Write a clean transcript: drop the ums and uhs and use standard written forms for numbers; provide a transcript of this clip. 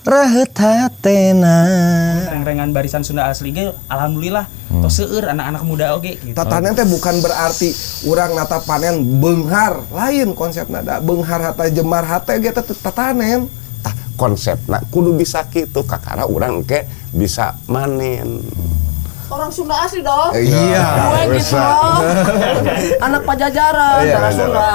Raheut hatena. Reng-rengan barisan Sunda asli ge alhamdulillah tos seueur anak-anak muda oge gitu. Tatanen teh bukan berarti urang nata panen beunghar, lain konsepna da beunghar hata jemar hate ge teh tatanen. Tah konsepna kudu bisa kitu kakara urang engke bisa manen. Orang Sunda asli dong. Iya. Gue gitu loh. Anak Pajajaran, orang Sunda.